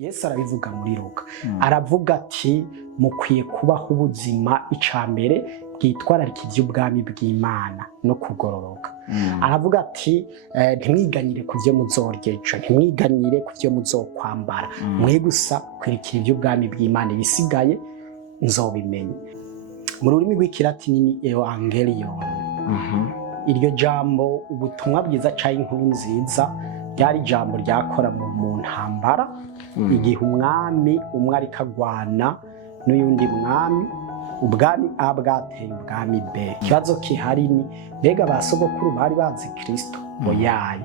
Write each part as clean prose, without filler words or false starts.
Yesu arabivuga muri Luka aravuga ati mukwiye kubaho ubuzima icambere bwitwararika iby'ubwami bw'Imana no kugororoka. Aravuga ati ntimwiganyire ku byo muzoryejo, ntimwiganyire ku byo muzokwambara, mwe gusa kwirikira iby'ubwami bw'Imana, ibisigaye nzobimenya. Mu rurimi rw'ikilatini ni evangelion. Iryo jambo ubutumwa bwiza cyangwa inkuru nziza ryari ijambo ryakora mu ntambara igihe umwami umwe ariko agwana n'uyundi mwami, ubwami A bwateye ubwami B. Ikibazo kihari ni mbega ba sogokuru bari bazi Kristo boyaye.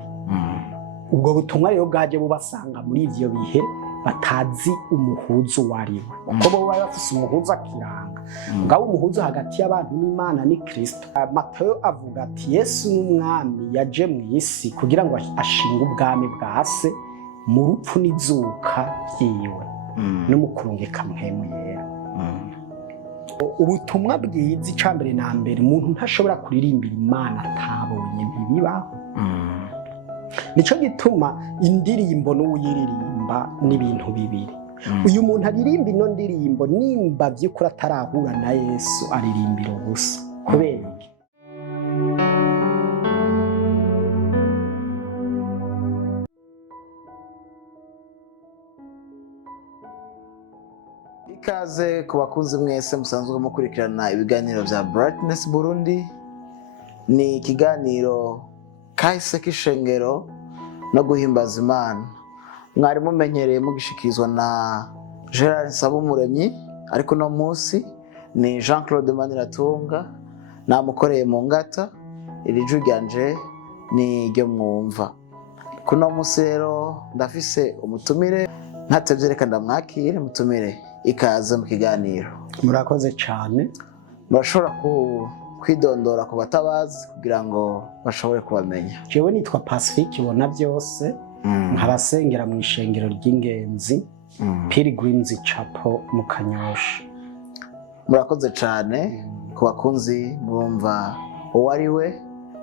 Ubwo butumwa rero bwaje bubasanga muri ivyo bihe batazi umuhuzo wariwe, kuko bo bari bafise umuhuzo akiranga. Ngabo umuhuzo hagati y'abantu n'Imana ni Kristo. Matayo avuga ati Yesu n'umwami yaje mu isi kugira ngo ashinge ubwami bwa se mu rupfu n'izuka vyiwe no mu kurungika mpemu yera. Ubutumwa bwiza icambere na mbere umuntu ntashobora kuririmbira Imana atabonye ntibibaho. Nico gituma indirimbo n'uyiririmba n'ibintu bibiri. Uyu muntu aririmba ino ndirimbo nimba vy'ukuri atarahura na Yesu aririmbira ubusa. Kubera iki? Ikaze ku bakunzi mwese musanzwe mukurikirana ibiganiro vya Brightness Burundi. Ni ikiganiro kahise k'ishengero no guhimbaza Imana. Mwari mumenyereye mugishikirizwa na Gerard Nsabumuremyi, ariko no munsi ni Jean Claude Maniratunga namukoreye mu ngata. Iri jwi ryanje ni ryo mwumva. Kuno munsi rero ndafise umutumire, ntatevye reka ndamwakire. Mutumire, ikaze mu kiganiro. Murakoze cyane. Murashobora kwidondora ku batabazi kugira ngo bashobore kubamenya? Jewe nitwa Pacifique ibona byose, nkabasengera mu ishengero ry'ingenzi Pilgrims Chapel mu Kanyosha. Murakoze cyane. Ku bakunzi murumva uwo ari we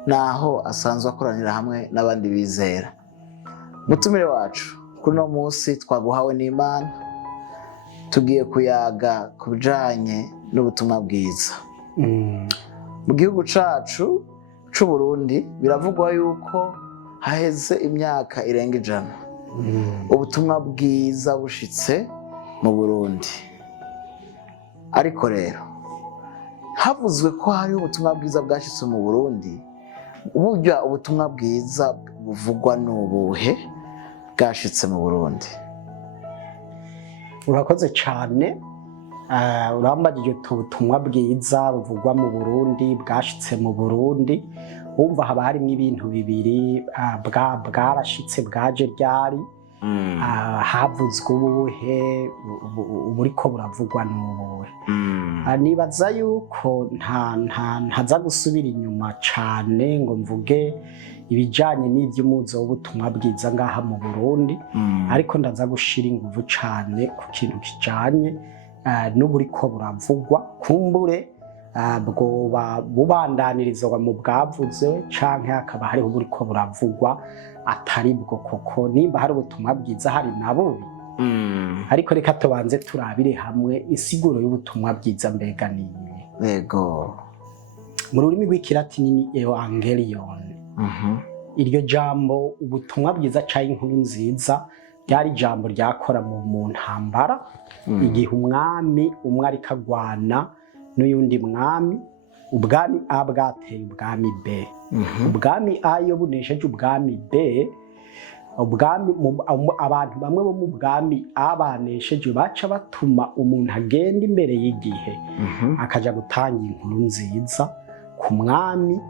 naho asanzwe akoranira hamwe n'abandi bizera. Mutumire wacu, kuno munsi twaguhawe n'Imana, tugiye kuyaga ku bijanye n'ubutumwa bwiza. Mu gihugu cacu c'u Burundi biravugwa yuko haheze imyaka irenga 100 ubutumwa bwiza bushitse mu Burundi. Ariko rero havuzwe ko hari ubutumwa bwiza bwashitse mu Burundi, burya ubutumwa bwiza buvugwa n'ubuhe bwashitse mu Burundi? Urakoze cyane. Urambagije ubutumwa bwiza buvugwa mu Burundi bwashitse mu Burundi. Wumva haba harimo ibintu bibiri, bwarashitse bwaje ryari, havuzwe ubuhe, uburiko buravugwa n'ubuhe. Nibaza yuko ntaza gusubira inyuma cane ngo mvuge ibijanye n'ivy'umuzo w'ubutumwa bwiza ngaha mu Burundi, ariko ndaza gushira inguvu cane ku kintu kijanye n'uburiko buravugwa. Kumbure bwoba bubandanirizwa mu bwavuze canke hakaba hariho uburiko buravugwa atari bwo, koko nimba hari ubutumwa bwiza hari na bubi. Ariko reka tubanze turabire hamwe isiguro y'ubutumwa bwiza mbega niye. Yego. Mu rurimi rw'ikilatini ni evangelion. Iryo jambo ubutumwa bwiza cyangwa inkuru nziza ryari ijambo ryakora mu ntambara igihe umwami umwe ariko agwana n'uyundi mwami, ubwami A bwateye ubwami B. Ubwami A iyo bunesheje ubwami B, abantu bamwe bo mu bwami A banesheje baca batuma umuntu agenda imbere y'igihe akaja gutanga inkuru nziza ku mwami,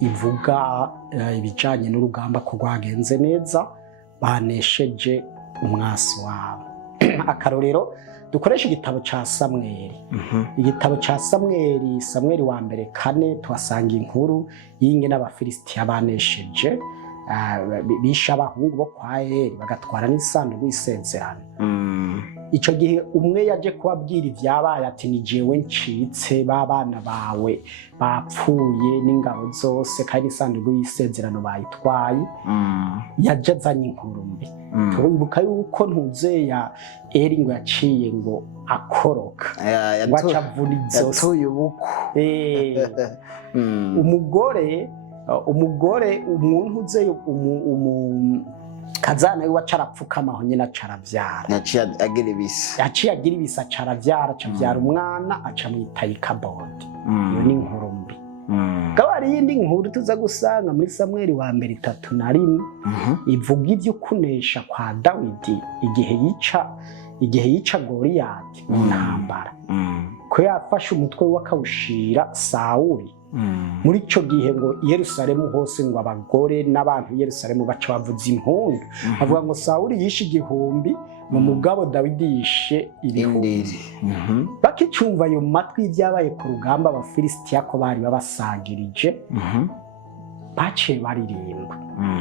ivuga ibijanye n'urugamba ko rwagenze neza, banesheje umwasi wabo. Akarorero dukoresha igitabo ca Samweli. Igitabo ca Samweli wa mbere 4 tuhasanga inkuru y'ingene n'Abafilisitiya banesheje, bisha abahungu bo kwa Eli bagatwara n'isanduku y'isezerano. icyo gihe umwe yaje kubabwira ibyabaye ati ni jewe ncitse b'abana bawe bapfuye n'ingabo zose kandi isanduku y'isezerano bayitwaye yaje azanye inkuru mbi turibuka yuko ntuzeya eri ngo yaciye ngo akoroka ngo aca avuna izosi yatuye ubuku umugore umuntu uzeye kazana wiwe aca arapfukama aho nyine aca aravyara yaciye agira ibisa aca aravyara aca avyara umwana aca amwita Ikabodi. Iyo ni inkuru mbi. Kaba hari iyindi nkuru tuza gusanga muri Samweli wa mbere 3:1 ivuga ivyo kunesha kwa Dawidi igihe yica Goliyati mu ntambara ko yafashe umutwe we akawushira Sawuli. Muri ico gihe ngo Yerusalemu hose ngo abagore n'abantu Yerusalemu baca bavuza impundu bavuga ngo Sawuli yishe 1000 mu mugabo Dawidi yishe 1000. Bakicumva ayo matwi y'ibyabaye ku rugamba abafilisitiya ko bari babasagirije baciye baririmba.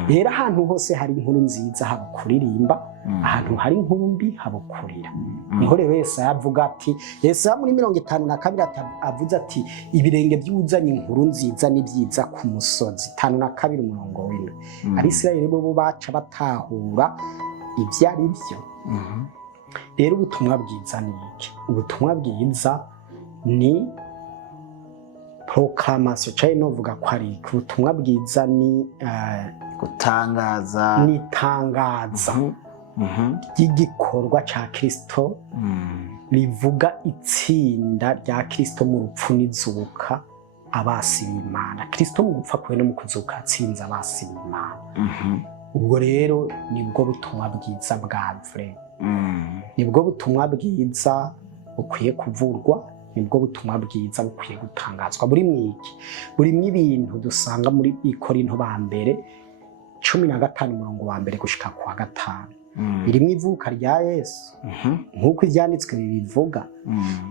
Rero ahantu hose hari inkuru nziza haba kuririmba, ahantu hari inkuru mbi haba kurira. Niho rero Yesaya avuga ati, Yesaya muri 52 avuze ati ibirenge by'uzanye inkuru nziza ni byiza ku musozi. 52:4. Abisirayeli bo baca batahura ibyo ari byo. Rero ubutumwa bwiza ni iki? Ubutumwa bwiza ni proclamation cyane novuga ko ari ubutumwa bwiza ni gutangaza n'itangaza ry'igikorwa ca Kristo rivuga itsinda rya Kristo mu rupfu n'izuka abasi b'Imana. Kristo mu gupfa kwe no mu kuzuka atsinze abasi b'Imana. Ubwo rero nibwo butumwa bwiza bwa vrai. Nibwo butumwa bwiza bukwiye kuvurwa, nibwo butumwa bwiza bukwiye gutangazwa. Buri mw'ibintu dusanga muri Korinto ba mbere 15:1 gushika kwa 5. Birimwo ivuka rya Yesu nkuko ivyanditswe bibivuga.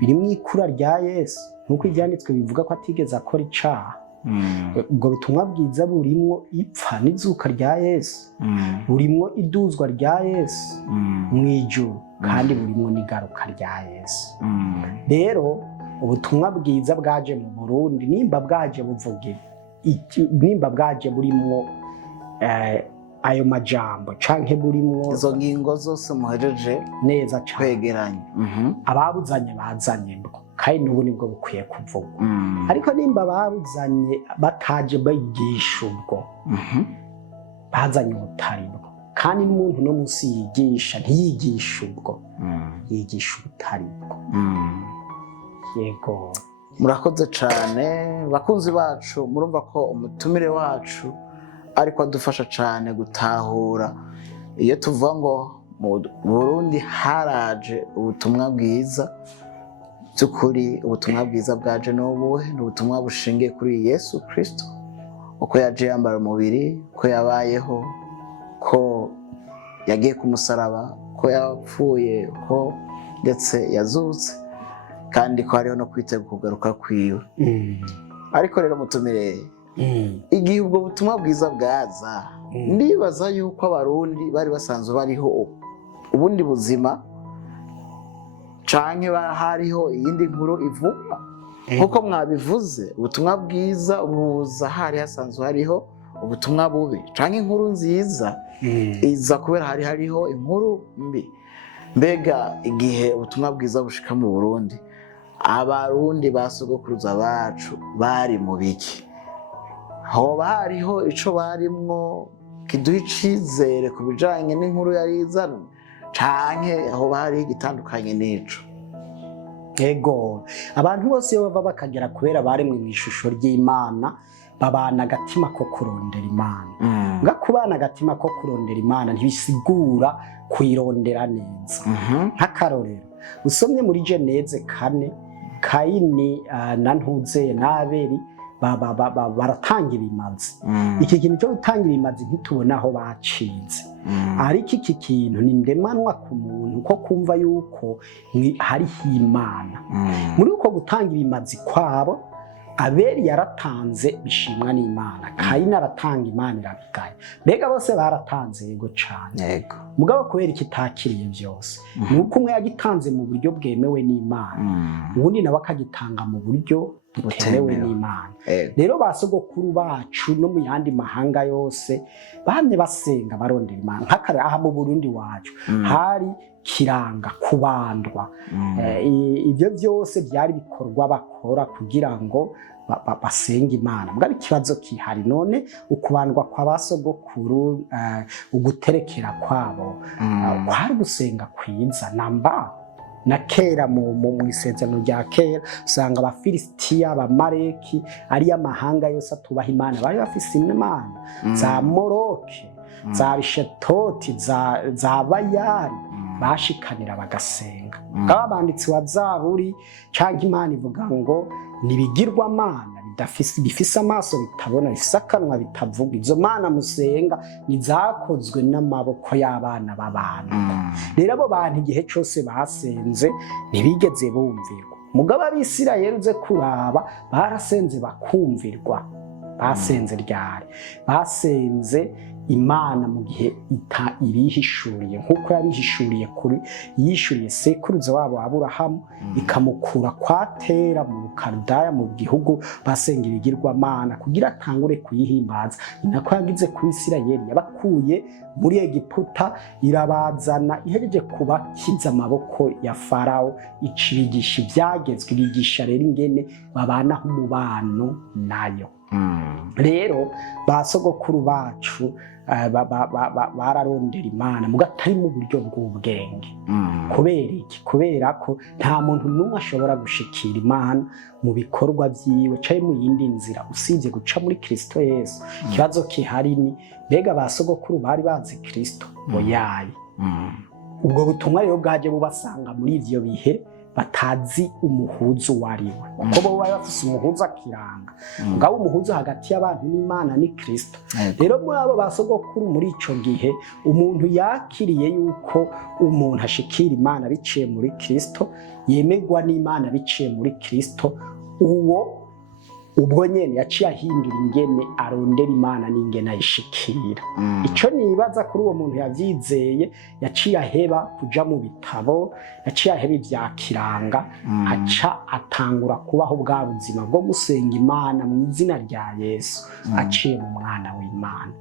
Birimwo ikura rya Yesu nkuko ivyanditswe bivuga ko atigeze akora icaha. Ubwo butumwa bwiza burimwo ipfa n'izuka rya Yesu, burimwo iduzwa rya Yesu mw'ijuru, kandi burimwo n'igaruka rya Yesu. Rero ubutumwa bwiza bwaje mu Burundi nimba bwaje buvuge nimba bwaje burimwo ayo majambo canke burimwo izo ngingo zose muhejeje neza cyane kwegeranya ababuzanye bazanye bwo kandi n'ubu nibwo bukwiye kuvugwa. Ariko nimba babuzanye bataje bayigisha ubwo bazanye ubutari bwo, kandi n'umuntu no musi yigisha ntiyigisha ubwo, yigisha ubutari bwo. Yego, murakoze cyane bakunzi bacu. Murumva ko umutumire wacu ariko adufasha cyane gutahura iyo tuvuga ngo mu Burundi haraje ubutumwa bwiza. By'ukuri ubutumwa bwiza bwaje n'ubuhe? Ni ubutumwa bushingiye kuri Yesu Kristo, uko yaje yambara umubiri, ko yabayeho, ko yagiye ku musaraba, ko yapfuye, ko ndetse yazutse, kandi ko hariho no kwitega kugaruka kwiwe. Ariko rero mutumire, igihe ubwo butumwa bwiza bwaza, ndibaza yuko abarundi bari basanzwe bariho ubundi buzima canke hariho iyindi nkuru ivuga. Nkuko mwabivuze, ubutumwa bwiza buza hari hasanzwe hariho ubutumwa bubi, canke inkuru nziza iza kubera hariho inkuru mbi. Mbega igihe ubutumwa bwiza bushika mu Burundi, abarundi basogokuruza bacu bari mu biki? Hoba hariho ico barimwo kiduha icizere ku bijanye n'inkuru yari izanwe, canke hoba hariho igitandukanye n'ico? Ego, abantu bose iyo bava bakagera kubera baremwe mu ishusho ry'Imana, babana agatima ko kurondera Imana. Nga kubana agatima ko kurondera Imana ntibisigura kuyirondera neza. Nk'akarorero, usomye muri Geneze 4, Kayini na Ntuzeye na Abeli baratangira imazi. Iki kintu cyo gutangira imazi ntitubona aho bacize. Ariko iki kintu ni ndemanwa ku muntu ko kumva yuko hariho Imana. Muri uko gutangira imazi kwabo Abeli yaratanze bishimwa n'Imana, Kayini aratanga Imana irabigaya. Mbega bose baratanze yego cane. Yego. Mugabo kubera ikitakiriye byose nuko umwe yagitanze mu buryo bwemewe n'Imana, ubundi nawe akagitanga mu buryo butemewe n'Imana. Rero basogokuru bacu no mu yandi mahanga yose bamye basenga barondera Imana. Nk'akare aha mu Burundi wacu hari kiranga kubandwa. Ibyo byose byari bikorwa bakora kugira ngo basenga Imana. Mugabo ikibazo kihari none ukubandwa kwa basogokuru, uguterekera kwabo kwari gusenga kwiza namba. Na kera mu isezerano rya kera usanga abafilisitiya, abamaleki ari amahanga yose atubaha Imana bari bafise Imana za Moroke, za Rishetoti, za Bayali bashikanira bagasenga. Ngaba abanditsi wa Zaburi canke Imana ivuga ngo nibigirwamana bifise amaso bitabona, bifise akanwa bitavuga. Izo mana musenga nizakozwe n'amaboko y'abana b'abantu. Rero abo bantu igihe cose basenze ntibigeze bumvirwa. Mugabo abisirayeli uze kuraba barasenze bakumvirwa. Basenze ryari? Basenze Imana mu gihe ibihishuriye, nkuko yabihishuriye yishuriye sekuruza wabo Aburahamu, ikamukura kwa Tera mu Bukaludaya mu gihugu basenga ibigirwamana kugira atangure kuyihimbaza. Inako yagize ku Isirayeli, yabakuye muri Egiputa irabazana, ihejeje kubakiza amaboko ya Farawo, icibigisha ibyagezwe, ibigisha rero ingene babanaho umubano nayo. Rero basogokuru bacu bararondera Imana muga atari mu buryo bw'ubwenge. Kubera iki? Kubera ko nta muntu n'umwe ashobora gushikira Imana mu bikorwa vyiwe canke mu yindi nzira usibye guca muri Kristo Yesu. Ikibazo kihari ni mbega basogokuru bari bazi Kristo boyaye. Ubwo butumwa rero bwaje bubasanga muri ivyo bihe batazi umuhuzo wariwe, kuko bo bari bafise umuhuzo akiranga. Ngabo umuhuzo hagati y'abantu n'Imana ni Kristo. Rero muri abo basogokuru muri ico gihe umuntu yakiriye yuko umuntu ashikira Imana biciye muri Kristo, yemegwa n'Imana biciye muri Kristo, ubwo nyene yaciye ahindura ingene arondera Imana n'ingene ayishikira. Ico nibaza kuri uwo muntu yavyizeye, yaciye aheba kuja mu bitabo, yaciye aheba ivya kiranga, aca atangura kubaho bwa buzima bwo gusenga Imana mu izina rya Yesu, aciye mu mwana w'Imana.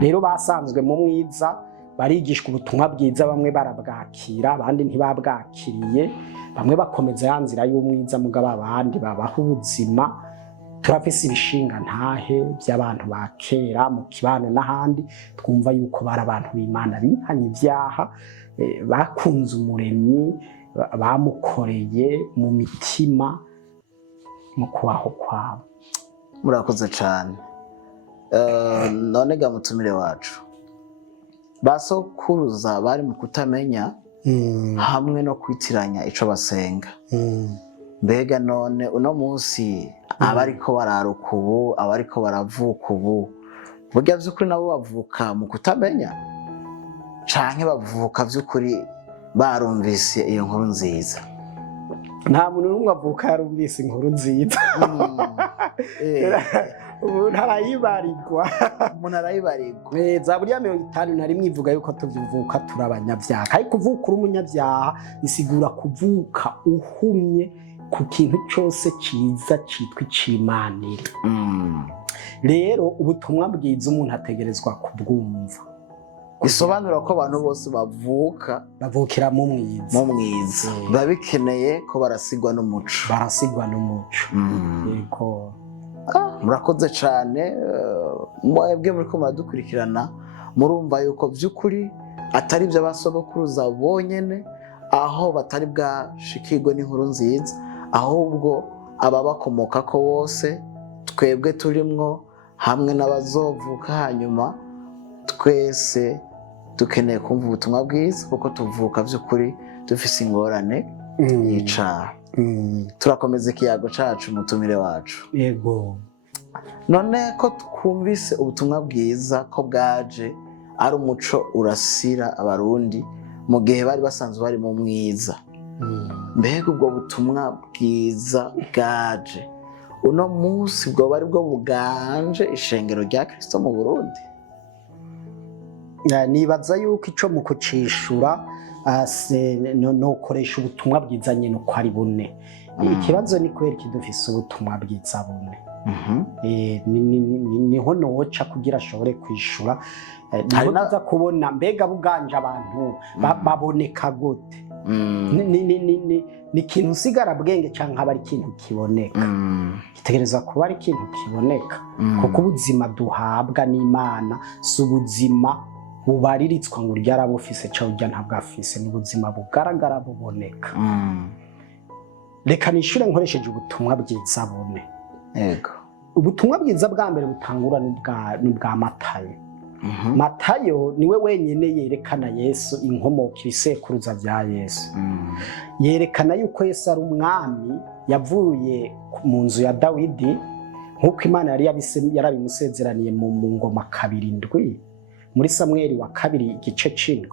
Rero basanzwe mu mwiza barigishwa ubutumwa bwiza, bamwe barabwakira abandi ntibabwakiriye, bamwe bakomeza ya nzira y'umwiza mugabo abandi babaho ubuzima. Turafise ibishinga ntahe by'abantu ba kera mu kibano n'ahandi, twumva yuko bari abantu b'Imana bihanye ibyaha, bakunze umuremyi, bamukoreye mu mitima mu kubaho kwabo. Murakoze cyane. None ga mutumire wacu, basokuruza bari mu kutamenya hamwe no kwitiranya ico basenga. Mbega none uno munsi abariko bararuka ubu, abariko baravuka ubu, burya vy'ukuri nabo bavuka mu kutamenya canke bavuka vy'ukuri barumvise iyo nkuru nziza? Nta muntu n'umwe avuka yarumvise inkuru nziza. Umuntu arayibarirwa. Zaburi ya 51 ivuga yuko tuvuka turi abanyabyaha, ariko kuvuka uri umunyabyaha bisigura kuvuka uhumye ku kintu cyose ciza citwa icimanire. Rero ubutumwa bwiza umuntu ategerezwa kubwumva. Bisobanura ko abantu bose bavukira mu mwiza. Biba bikeneye ko barasigwa n'umuco. Yego. Murakoze cyane. Mwebwe muriko muradukurikirana, murumva yuko vy'ukuri atari byo basogokuruza bonyene, aho batari bwashikirwe n'inkuru nziza, ahubwo ababakomoka ko bose, twebwe turimwo hamwe n'abazovuka hanyuma, twese dukeneye kumva ubutumwa bwiza, kuko tuvuka vy'ukuri dufise ingorane y'icaha. Turakomeza ikiyago cacu mutumire wacu. Yego. None ko twumvise ubutumwa bwiza ko bwaje ari umuco urasira abarundi mu gihe bari basanzwe bari mu mwiza, mbega ubwo butumwa bwiza bwaje uno munsi bwoba ari bwo buganje ishengero rya Kristo mu Burundi? nibaza yuko ico mu kucishura nokoresha ubutumwa bwiza nyene uko ari bune. Ikibazo ni kubera dufise ubutumwa bwiza bune. Niho noca kugira ashobore kwishura. Niho naza kubona mbega buganje abantu baboneka gute. Ni ikintu usigara bwenge canke aba ari ikintu kiboneka. Gitegereza kuba ari ikintu kiboneka kuko ubuzima duhabwa n'Imana si ubuzima bubariritswa ngo urya arabufise cyangwa urya ntabwo afise, ni ubuzima bugaragara buboneka. Reka nishure nkoresheje ubutumwa bwiza bune. Yego. Ubutumwa bwiza bwa mbere butangura n'ubwa Matayo. Matayo niwe wenyene yerekana Yesu, inkomoko ibisekuruza vya Yesu. Yerekana yuko Yesu ari umwami yavuye mu nzu ya Dawidi nk'uko Imana yarabimusezeraniye mu ngoma 2:7 muri Samweli wa 2:7.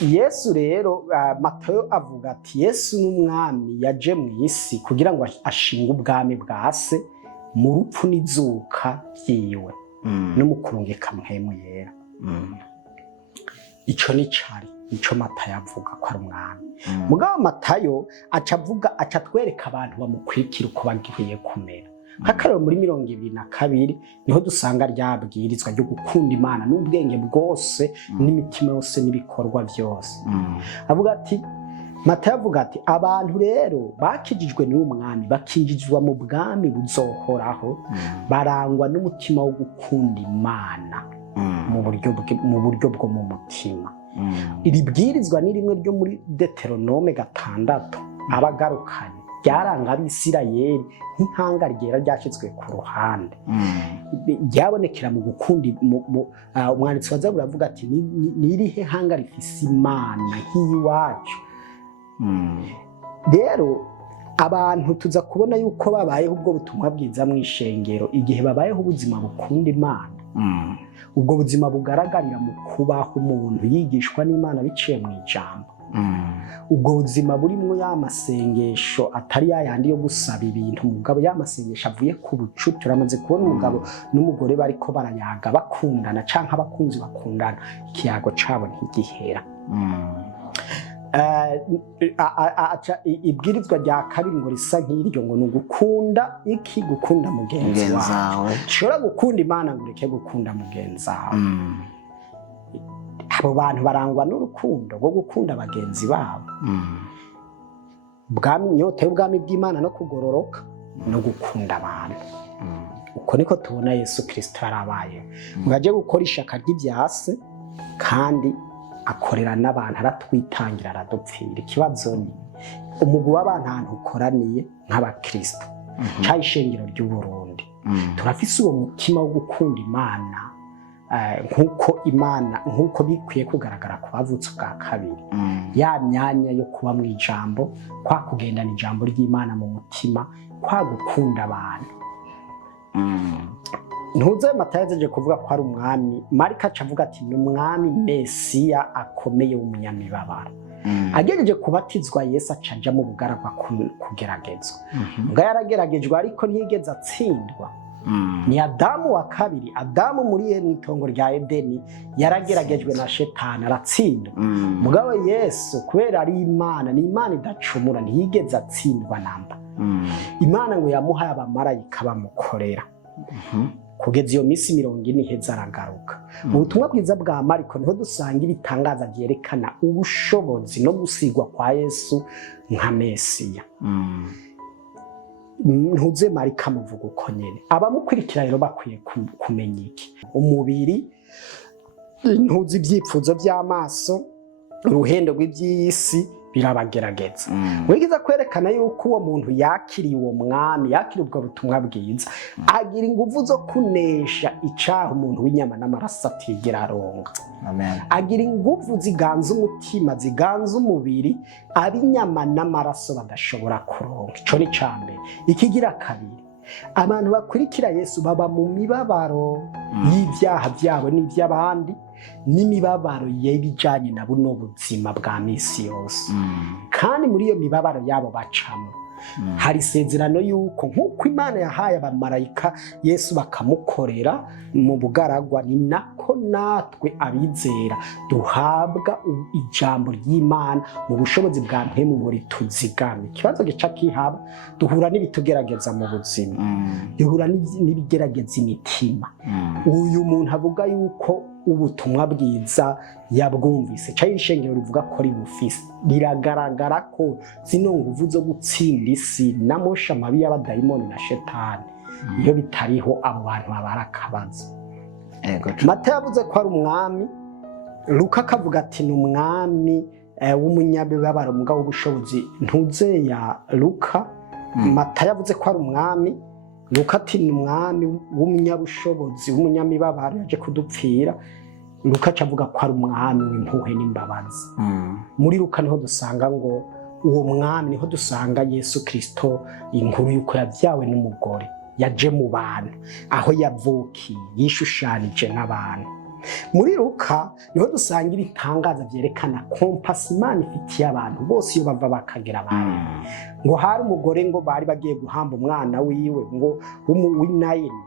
Yesu rero Matayo avuga ati Yesu n'umwami yaje mu isi kugira ngo ashinge ubwami bwa se mu rupfu n'izuka vyiwe no mu kurungika mpwemu yera. Ico ni cari nico Matayo avuga ko ari umwami. Mugabo Matayo aca twereka abantu bamukurikira uko bagiye kumera. Nk'akarero muri 22 niho dusanga ryabwirizwa ryo gukunda Imana n'ubwenge bwose n'imitima yose n'ibikorwa byose. Avuga ati Matayo avuga ati abantu rero bakijijwe n'umwami bakinjizwa mu bwami buzohoraho barangwa n'umutima wo gukunda Imana mu buryo bwo mu mutima. Iri bwirizwa ni rimwe ryo muri Deuteronome 6 abagarukanye ryaranga abisirayeli nk'ihanga ryera ryashyizwe ku ruhande. Ryabonekera mu gukunda umwanditsi wa Zaburi avuga ati nirihe hanga rifise Imana nk'iyiwacu. Rero abantu tuza kubona yuko babayeho ubwo butumwa bwiza mu ishengero igihe babayeho ubuzima bukunda Imana. Ubwo buzima bugaragarira mu kubaho umuntu yigishwa n'Imana biciye mu ijambo. Ubwo buzima burimwo y'amasengesho atari yayandi yo gusaba ibintu, umugabo y'amasengesho avuye ku bucuti. Turamaze kubona umugabo n'umugore bariko barayaga bakundana canke abakunzi bakundana, ikiyago cabo ntigihera. Ibwirizwa rya kabiri ngo risa nk'iryo ngo nugukunda iki, gukunda mugenzi wawe. Ushobora gukunda Imana ngo ureke gukunda mugenzi wawe. Abo bantu barangwa n'urukundo rwo gukunda bagenzi babo. Inyota y'ubwami bw'Imana no kugororoka no gukunda abantu. Uko niko tubona Yesu Kristo yarabaye. Ngaje gukora ishaka ry'ivyase kandi akorera n'abantu, aratwitangira, aradupfira. Ikibazo ni umugwi w'abantu ahantu ukoraniye nk'abakristo cyangwa ishengero ry'u Burundi, turafise uwo mutima wo gukunda Imana nk'uko bikwiye kugaragara ku bavutse bwa kabiri. Ya myanya yo kuba mu ijambo, kwa kugendana ijambo ry'Imana mu mutima, kwa gukunda abantu. Ntuze Matayo aje kuvuga ko ari umwami, Mariko aca avuga ati ni umwami Mesiya akomeye w'umunyamibabaro. Agejeje kubatizwa Yesu aca aja mu bugaragwa kugeragezwa. Nga yarageragejwe ariko ntiyigeze atsindwa. Ni Adamu wa kabiri, Adamu muri mw'itongo rya Edeni yarageragejwe na Shetani aratsindwa. Mugabo Yesu kubera ari Imana, ni Imana idacumura, ntiyigeze atsindwa namba. Imana ngo yamuhaye abamarayika bamukorera. Kugeza iyo minsi 40 iheze aragaruka. Mu butumwa bwiza bwa Mariko niho dusanga ibitangaza byerekana ubushobozi no gusigwa kwa Yesu nka Mesiya. Ntuze Mariko amuvuga uko nyene. Abamukurikira rero bakwiye kumenya iki: umubiri, ntuze ibyipfuzo by'amaso, uruhendo rw'iby'isi birabagerageza. Wigiza kwerekana yuko uwo muntu yakiriye uwo mwami, yakiriye ubwo butumwa bwiza, agira ingufu zo kunesha icaha umuntu w'inyama n'amaraso atigera aronka. Amen. Agira ingufu ziganza umutima, ziganza umubiri, ab'inyama n'amaraso badashobora kuronka. Ico ni cambere. Ikigira kabiri, abantu bakurikira Yesu baba mu mibabaro y'ibyaha byabo n'iby'abandi, n'imibabaro y'ibijanye na buno buzima bwa misi yose. Kandi muri iyo mibabaro yabo bacamo hari isezerano yuko nk'uko Imana yahaye abamarayika Yesu bakamukorera mu bugaragwa, ni nako natwe abizera duhabwa ijambo ry'Imana mu bushobozi bwa mpemu ngo rituzigame. Ikibazo gica kihaba, duhura n'ibitugerageza mu buzima, duhura n'ibigerageza imitima. Uyu muntu avuga yuko ubutumwa bwiza yabwumvise, cyangwa ishengero rivuga ko ribufise, biragaragara ko zino nguvu zo gutsinda isi n'amosha mabi y'abadayimoni na shetani iyo bitariho abo bantu babara akabazo. Matayo yavuze ko ari umwami, Luka akavuga ati ni umwami w'umunyabibabaro mugabo w'ubushobozi. Ntuze ya Luka, Matayo yavuze ko ari umwami, Luka ati ni umwami w'umunyabushobozi w'umunyamibabaro yaje kudupfira. Luka avuga ko ari umwami w'impuhwe n'imbabazi. Muri Luka niho dusanga ngo uwo mwami, niho dusanga Yesu Kristo, inkuru yuko yabyawe n'umugore, yaje mu bantu, aho yavukiye yishushanije n'abantu. Muri Luka niho dusanga ibitangaza byerekana kompasi Imana ifitiye abantu bose iyo bava bakagera abantu. Ngo hari umugore ngo bari bagiye guhamba umwana wiwe ngo w'Inayini,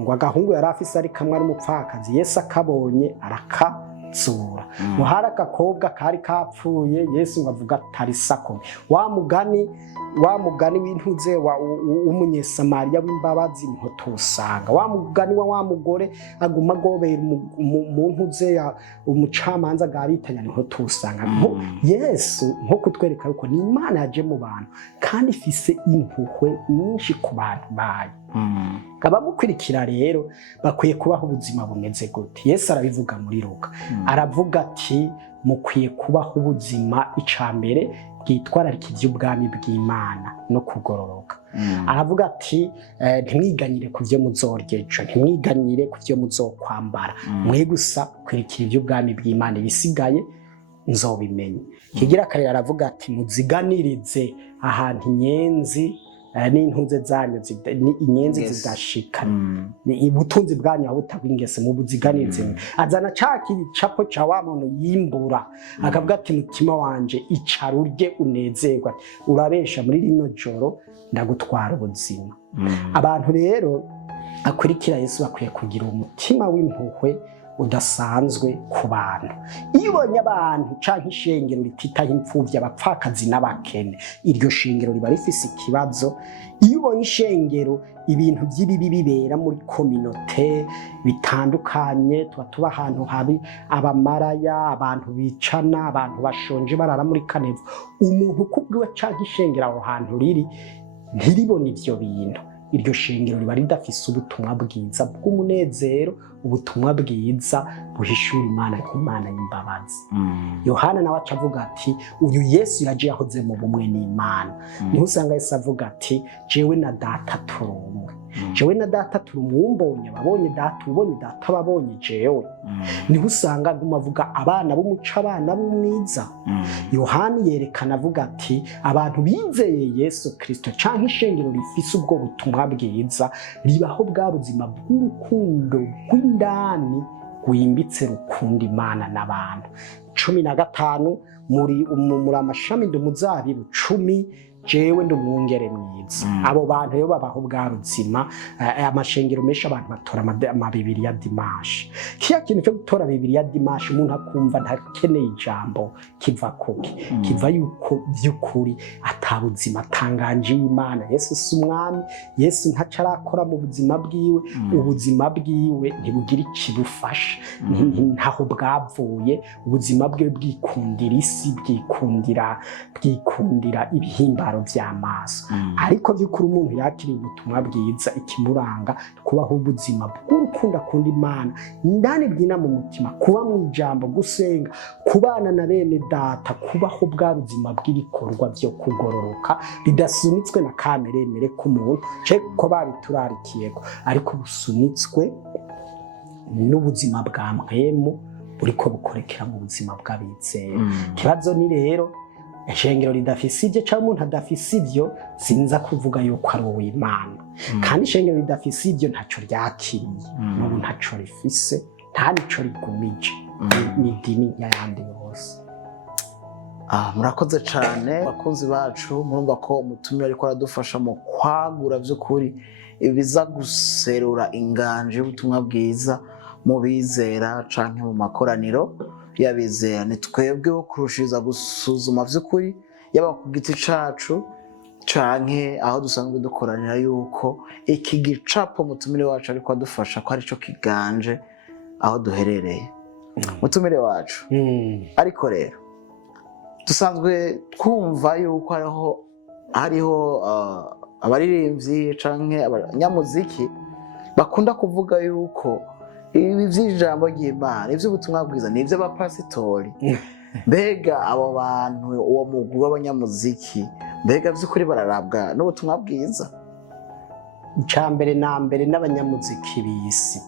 ngo agahungu yari afise ari kamwe ari umupfakazi, Yesu akabonye arakazura. Ngo hari agakobwa kari kapfuye, Yesu ngo avuga atari sakome. Wa mugani w'intuze w'umunyesamariya w'imbabazi niho tusanga. Wa mugani wa mugore aguma agobera mu ntuze ya umucamanza garitanya niho tusanga. Yesu nko kutwereka yuko ni Imana yaje mu bantu kandi ifise impuhwe nyinshi ku bantu bayo. Abamukurikira rero bakwiye kubaho ubuzima bumeze gute? Yesu arabivuga muri Luka, aravuga ati mukwiye kubaho ubuzima icambere bwitwararika iby'ubwami bw'Imana no kugororoka. Aravuga ati ntimwiganyire ku byo muzorya ejo, ntimwiganyire ku byo muzokwambara, mwe gusa kwirikira iby'ubwami bw'Imana, ibisigaye nzobimenya. Kigira kare aravuga ati muziganirize ahantu inyenzi n'intuze zanyu inyenzi zidashika, ubutunzi bwanyu abutagwa ingese mu buziganize. Azana caki icapo ca wa muntu yimbura, akavuga ati mutima wanje icara urye unezerwa, urabesha muri rino joro ndagutwara ubuzima. Abantu rero akurikira Yesu bakwiye kugira umutima w'impuhwe udasanzwe ku bantu. Iyo ubonye abantu canke ishengero rititaho imfuvyi, abapfakazi n'abakene, iryo shengero riba rifise ikibazo. Iyo ubonye ishengero ibintu by'ibibi bibera muri kominote bitandukanye, tuba ahantu habi, abamaraya, abantu bicana, abantu bashonje barara muri kanevu, umuntu kubwiwe canke ishengero aho hantu riri ntiribona ivyo bintu, iryo shengero riba ridafise ubutumwa bwiza bw'umunezero, ubutumwa bwiza buhishura Imana nk'Imana y'imbabazi. Yohana nawe acavuga ati uyu Yesu yaje yahoze mu bumwe n'Imana. Niho usanga Yesu avuga ati jewe na data turi umwe, jewe na data turi umwe, umbonye ababonye data, ubonye data ababonye jewe. Niho usanga aguma avuga abana b'umuco, abana b'umwiza. Yohana yerekana avuga ati abantu bizeye Yesu Kristo canke ishengero rifise ubwo butumwa bwiza ribaho bwa buzima bw'urukundo rw'indani rwimbitse rukunda Imana n'abantu. 15 muri amashami ndumuzabibu 10 jewe ndumwungere mwiza. Abo bantu yo babaho bwa buzima. Amashengero menshi abantu batora amabibiri ya Dimashi. Kiya kintu cyo gutora bibiri ya Dimashi umuntu akumva ntakeneye ijambo kiva kuki, kiva yuko byukuri atabuzima atanganje Imana. Yesu si umwami, Yesu ntacarakora mu buzima bwiwe, ubuzima bwiwe ntibugira ikibufasha, ntaho bwavuye. Ubuzima bwe bwikundira isi, bwikundira ibihimbaro by'amaso. Ariko by'ukuri umuntu yakiriye ubutumwa bwiza, ikimuranga kubaho ubuzima bw'urukundo akunda Imana ndani bwina mu mutima, kuba mu ijambo, gusenga, kubana na bene data, kubaho bwa buzima bw'ibikorwa byo kugororoka bidasunitswe na kameremere k'umuntu ko babiturarikiyeko, ariko busunitswe n'ubuzima bwa mpwemu buriko bukorekera mu buzima bw'abizera. Kibazo ni rero ishengero ridafise ibyo cyangwa umuntu adafise ibyo, sinza kuvuga yuko ari uw'Imana. Kandi ishengero ridafise ibyo ntacyo ryakiriye, n'ubu ntacyo rifise, nta nico rigumije, ni idini y'ayandi yose. murakoze cyane bakunzi bacu, murumva ko umutumire ariko aradufasha mu kwagura by'ukuri ibiza guserura inganje y'ubutumwa bwiza mu bizera canke mu makoraniro y'abizera. Ni twebwe wo kurushiriza gusuzuma by'ukuri yaba ku giti cacu canke aho dusanzwe dukoranira yuko iki gicapo umutumire wacu ariko adufasha ko arico kiganje aho duherereye. Umutumire wacu ariko rero dusanzwe twumva yuko hariho abaririmbyi canke abanyamuziki bakunda kuvuga yuko ibi by'ijambo ry'Imana, iby'ubutumwa bwiza ni iby'abapasitori. Mbega abo bantu, uwo mugwi w'abanyamuziki, mbega by'ukuri bararabwa n'ubutumwa bwiza? Icambere na mbere n'abanyamuziki b'isi,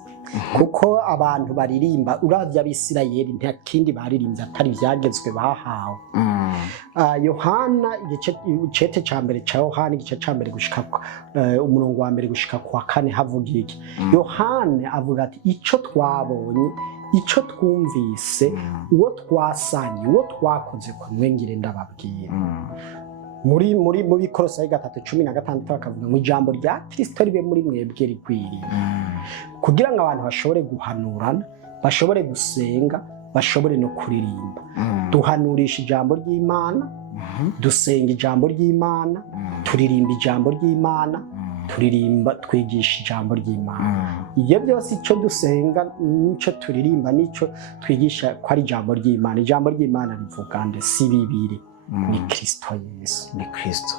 kuko abantu baririmba, uravye Abisirayeli nta kindi baririmbye atari ivyagezwe bahawe. Yohana icete ca mbere ca Yohana igice ca mbere gushika umurongo wa mbere gushika kwa 4 havuga iki? Yohana avuga ati ico twabonye, ico twumvise, uwo twasanye, uwo twakoze ko mwengire ndababwira. Muri Bikorosayi 3:16 bakavuga ngo ijambo rya Kristo ribe muri mwebwe rigwiriye, kugira ngo abantu bashobore guhanurana, bashobore gusenga, bashobore no kuririmba. Duhanurisha ijambo ry'Imana, dusenga ijambo ry'Imana, turirimba ijambo ry'Imana, twigisha ijambo ry'Imana. Iyo byose icyo dusenga n'icyo turirimba n'icyo twigisha ko ari ijambo ry'Imana. Ijambo ry'Imana rivuga nde si bibiri, ni Kristo Yesu, ni Kristo.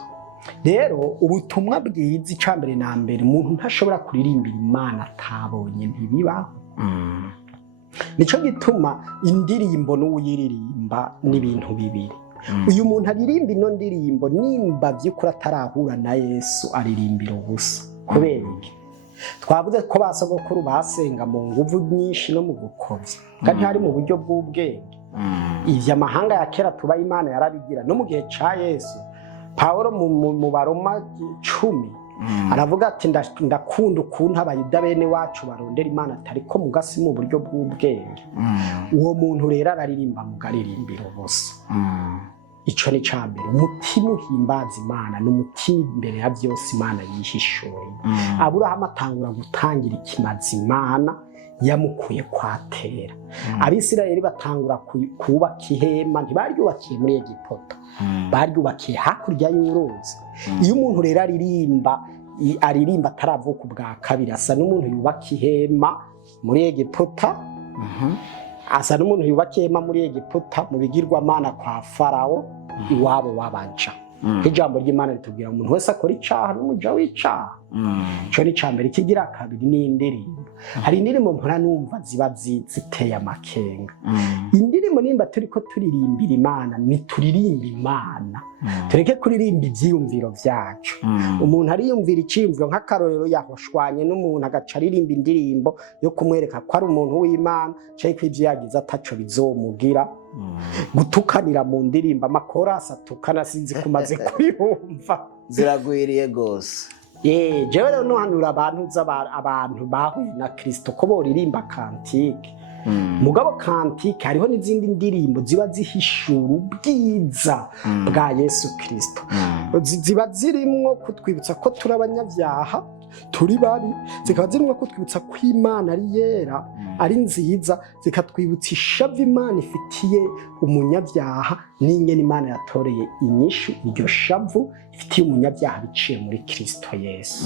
Rero ubutumwa bwiza icambere na mbere, umuntu ntashobora kuririmbira Imana atabonye, ntibibaho. Nico gituma indirimbo n'uyiririmba n'ibintu bibiri. Uyu muntu aririmba ino ndirimbo nimba by'ukuri atarahura na Yesu, aririmbira ubusa. Kubera iki? Twavuze ko basogokuru basenga mu nguvu nyinshi no mu gukovya, kandi hari mu buryo bw'ubwenge. Ivyo amahanga ya kera tuba Imana yarabigira. No mu gihe ca Yesu, Pawulo mu Baroma 10 aravuga ati ndakunda ukuntu abayuda bene wacu barondera Imana atariko mugasi mu buryo bw'ubwenge. Uwo muntu rero araririmba mugaririmbira ubusa. Ico ni cambere, umutima uhimbaza Imana n'umutima imbere ya byose Imana yihishuye. Aburahamu atangura gutangira ikimazi Imana yamukuye kwatera. Abisirayeli batangura kubaka ihema, ntibaryubakiye muri Egiputa, baryubakiye hakurya y'uruzi. Iyo umuntu rero aririmba ataravuka ubwa kabiri, asa n'umuntu yubaka ihema muri Egiputa, asa n'umuntu yubaka ihema muri Egiputa mu bigirwamana kwa Farawo iwabo wabaja. Ijambo ry'Imana ritubwira umuntu wese akora icaha n'umuja w'icaha. Ico ni cambere. Kigira kabiri ni indirimbo. Hari indirimbo mpora numva ziba ziteye amakenga. Indirimbo nimba turiko turirimbira Imana, ni turirimba Imana, tureke kuririmba ivyiyumviro vyacu. Umuntu ariyumvira iciyumviro, nk'akarorero yahoshwanye n'umuntu agaca aririmba indirimbo yo kumwereka ko ari umuntu w'Imana, canke ko ivyo yagize ataco bizomugira. Gutukanira mu ndirimbo, amakorasi atukana, sinzi kumaze kubumva, ziragwiriye gose. Jewe rero nohanura abantu bahuye na Kristo ko boririmba kantike. Mugabo kantike hariho n'izindi ndirimbo ziba zihishura ubwiza bwa Yesu Kristo. Ziba zirimwo kutwibutsa ko turi abanyavyaha, turi babi, zikaba zirimwo kutwibutsa ko Imana ari yera, ari nziza, zikatwibutsa ishavu Imana ifitiye umunyavyaha n'ingene Imana yatoreye inyishu iryo shavu ifitiye umunyavyaha biciye muri Kristo Yesu.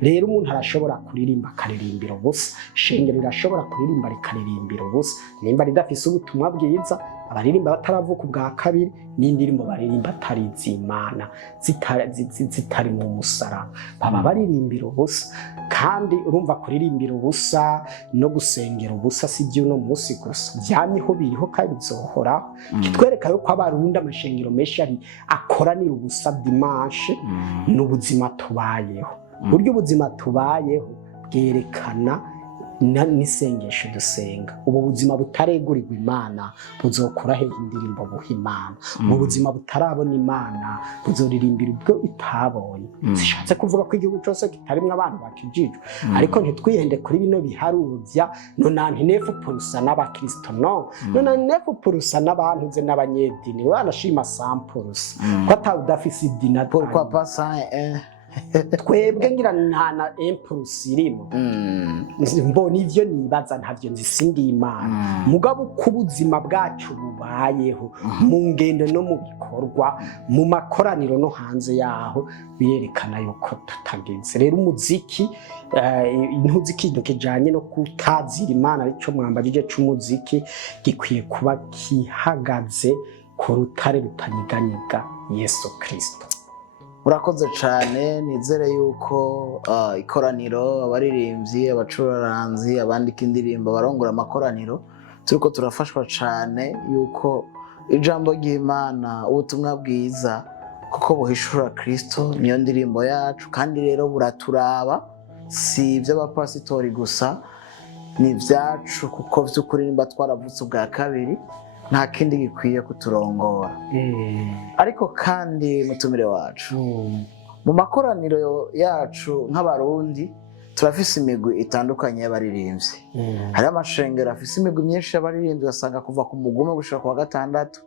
Rero umuntu arashobora kuririmba akaririmbira ubusa, ishengero rirashobora kuririmba rikaririmbira ubusa. Nimba ridafise ubutumwa bwiza, abaririmba bataravuka ubwa kabiri, n'indirimbo baririmba atari iz'Imana, zitari mu musaraba, baba baririmbira ubusa. Kandi urumva kuririmbira ubusa no gusengera ubusa si by'uno munsi gusa, byamyeho biriho kandi bizohoraho. Kitwereka yuko abarundi amashengero menshi akoranira ubusa dimanche n'ubuzima tubayeho. Buryo ubuzima tubayeho bwerekana n'isengesho dusenga. Ubu buzima butaregurirwa Imana buzokura he indirimbo buha Imana? Ubu buzima butarabona Imana buzoririmbira ubwo itabonye. Sishatse kuvuga ko igihugu cyose kitarimwe abantu bakijijwe, ariko ntitwihende kuri bino biharuro vya 99% n'abakristo, no 99% n'abantu ze n'abanyedini banashima 100% ko atawudafise idini. Pourquoi pas ça? Twebwe ngira nta na 1% irimo. Mbona ivyo nibaza ntavyo nzisindi Imana. Mugabo uko ubuzima bwacu bubayeho mu ngendo no mu bikorwa, mu makoraniro no hanze yaho, biyerekana yuko tutageze. Rero umuziki intuzi ikintu kijanye no kutazira Imana, arico mwambajije c'umuziki, gikwiye kuba kihagaze ku rutare rutanyeganyega, Yesu Kristo. Urakoze cyane. Nizere yuko ikoraniro, abaririmbyi, abacuraranzi, abandika indirimbo, barongora amakoraniro, turiko turafashwa cyane yuko ijambo ry'Imana, ubutumwa bwiza kuko buhishura Kristo, niyo ndirimbo yacu. Kandi rero buraturaba, si iby'abapasitori gusa, ni ibyacu, kuko by'ukuri nimba twaravutse ubwa kabiri, nta kindi gikwiye kuturongora. Ariko kandi mutumire wacu, mu makoraniro yacu nk'abarundi turafise imigwi itandukanye y'abaririmbyi. Hari amashengero afise imigwi myinshi y'abaririmbyi, ugasanga kuva ku mugume gushika ku wa gatandatu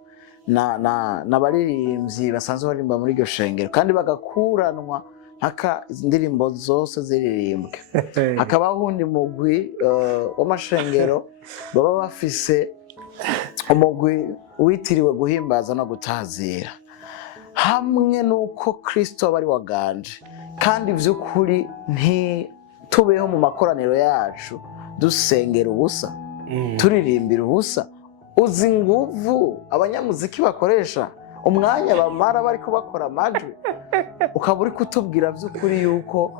n'abaririmbyi basanzwe baririmba muri iryo shengero, kandi bagakuranwa mpaka indirimbo zose ziririmbwe. Hakabaho uwundi mugwi w'amashengero baba bafise umugwi witiriwe guhimbaza no gutazira, hamwe nuko Kristo aba ari waganje. Kandi vy'ukuri ntitubeho mu makoraniro yacu dusengera ubusa, turirimbira ubusa. Uzi nguvu abanyamuziki bakoresha, umwanya bamara bariko bakora amajwi, ukaba uri kutubwira vy'ukuri yuko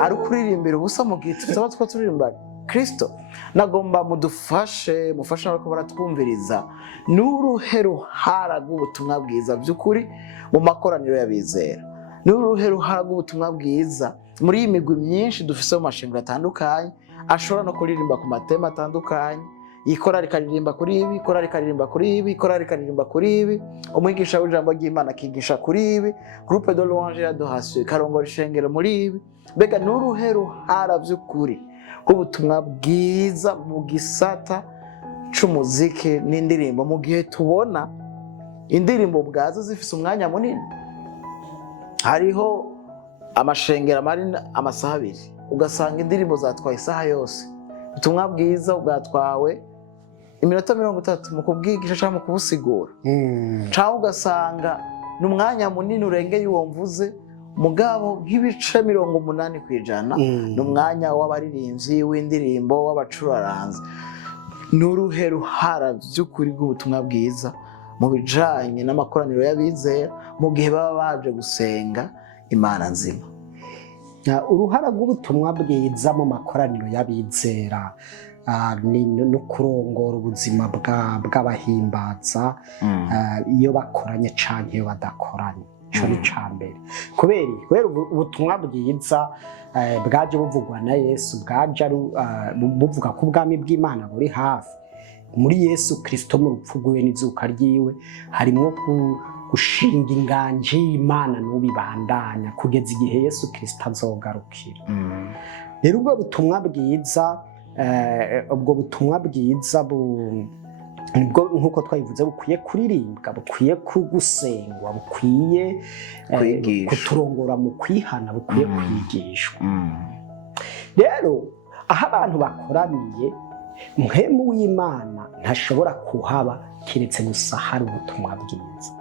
ari kuririmbira ubusa mu gihe tutaba turirimba Kristo. Nagomba mufashe bariko baratwumviriza, n'uruhe ruhara rw'ubutumwa bwiza by'ukuri mu makoraniro y'abizera, n'uruhe ruhara rw'ubutumwa bwiza muri iyi migwi myinshi dufise mu mashengero atandukanye, ashobora no kuririmba ku matema atandukanye. Ikora rikaririmba kuri ibi, ikora rikaririmba kuri ibi, ikora rikaririmba kuri ibi, umwigisha w'ijambo ry'Imana akigisha kuri ibi, groupe de louange ya dohasiyo karongora ishengero muri ibi. Mbega n'uruhe ruhara by'ukuri ubutumwa bwiza mu gisata c'umuziki n'indirimbo, mu gihe tubona indirimbo bwazo zifise umwanya munini? Hariho amashengero amara amasaha 2, ugasanga indirimbo zatwaye isaha yose, ubutumwa bwiza bwatwawe iminota 30 mu kubwigisha cyangwa mu kubusigura. Cyangwa ugasanga n'umwanya munini urengeye uwo mvuze, mugabo nk'ibice 80% n'umwanya w'abaririmbyi w'indirimbo, w'abacuraranzi. N'uruhe ruhara by'ukuri rw'ubutumwa bwiza mu bijanye n'amakoraniro y'abizera mu gihe baba baje gusenga Imana nzima? Uruhara rw'ubutumwa bwiza mu makoraniro y'abizera no kurongora ubuzima bw'abahimbaza, iyo bakoranye canke iyo badakoranye. Ico ni cambere. Kubera ubutumwa bwiza bwaje buvugwa na Yesu, bwaje buvuga ko ubwami bw'Imana buri hafi. Muri Yesu Kristo, mu rupfu rwiwe n'izuka ryiwe, harimwo gushinga inganji y'Imana n'ubibandanya kugeza igihe Yesu Kristo azogarukira. Rero ubwo butumwa bwiza nibwo nkuko twabivuze bukwiye kuririmbwa, bukwiye gusengwa, bukwiye kuturongora mu kwihana, bukwiye kwigishwa. Rero aho abantu bakoraniye, mpwemu w'Imana ntashobora kuhaba kiretse gusa hari ubutumwa bwiza.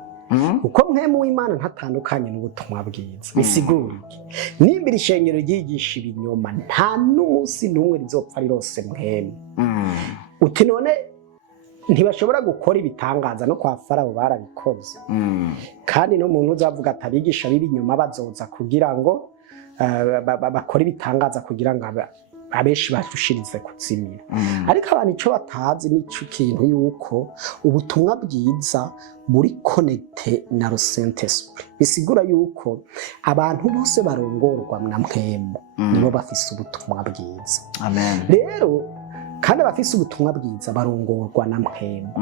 Uko mpwemu w'Imana ntatandukanye n'ubutumwa bwiza. Bisigura iki? Nimba ishengero ryigisha ibinyoma, nta n'umunsi n'umwe rizopfa rirose mpwemu. Uti none ntibashobora gukora ibitangaza? No kwa Farawo barabikoze. Kandi no muntu uzavuga ati abigisha b'ibinyoma bazoza kugira ngo bakore ibitangaza kugira ngo abenshi barushirize kuzimira. Ariko abantu ico batazi n'ico kintu yuko ubutumwa bwiza buri connecte na le Saint-Esprit. Bisigura yuko abantu bose barongorwa na mpwemu, nibo bafise ubutumwa bwiza. Amen. Rero kandi abafise ubutumwa bwiza barongorwa na mpwemu.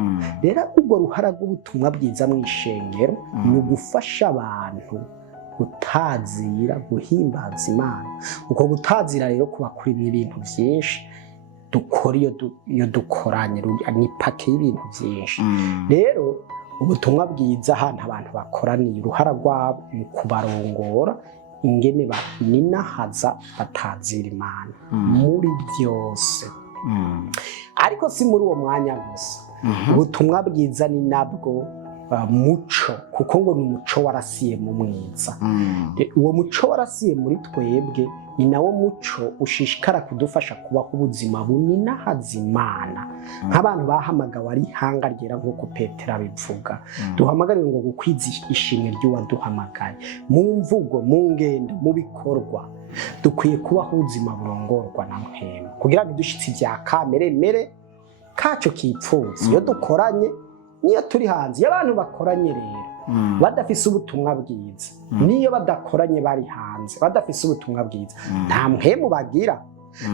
Rero ubwo ruhara rw'ubutumwa bwiza mu ishengero ni ugufasha abantu gutazira, guhimbaza Imana. Uko gutazira rero kuba kurimo ibintu byinshi dukora iyo dukoranye, ni pake y'ibintu byinshi. Rero ubutumwa bwiza ahantu abantu bakoraniye, uruhara rwabo mu kubarongora ingene baninahaza batazira Imana muri byose. Ariko si muri uwo mwanya gusa. Ubutumwa bwiza ni nabwo muco, kuko ngo ni umuco warasiye mu mwiza. Uwo muco warasiye muri twebwe ni nawo muco ushishikara kudufasha kubaho ubuzima buninahaza Imana, nk'abantu bahamagawe ari ihanga ryera nk'uko Petero abivuga. Duhamagariwe ngo gukwiza ishimwe ry'uwaduhamagaye mu mvugo, mu ngendo, mu bikorwa. Dukwiye kubaho ubuzima burongorwa na mpwemu kugira ngo dushitse ibya kameremere kaco kipfuza. Iyo dukoranye niyo turi hanze, iyo abantu bakoranye rero badafise ubutumwa bwiza, niyo badakoranye bari hanze badafise ubutumwa bwiza, nta mpwemu bagira.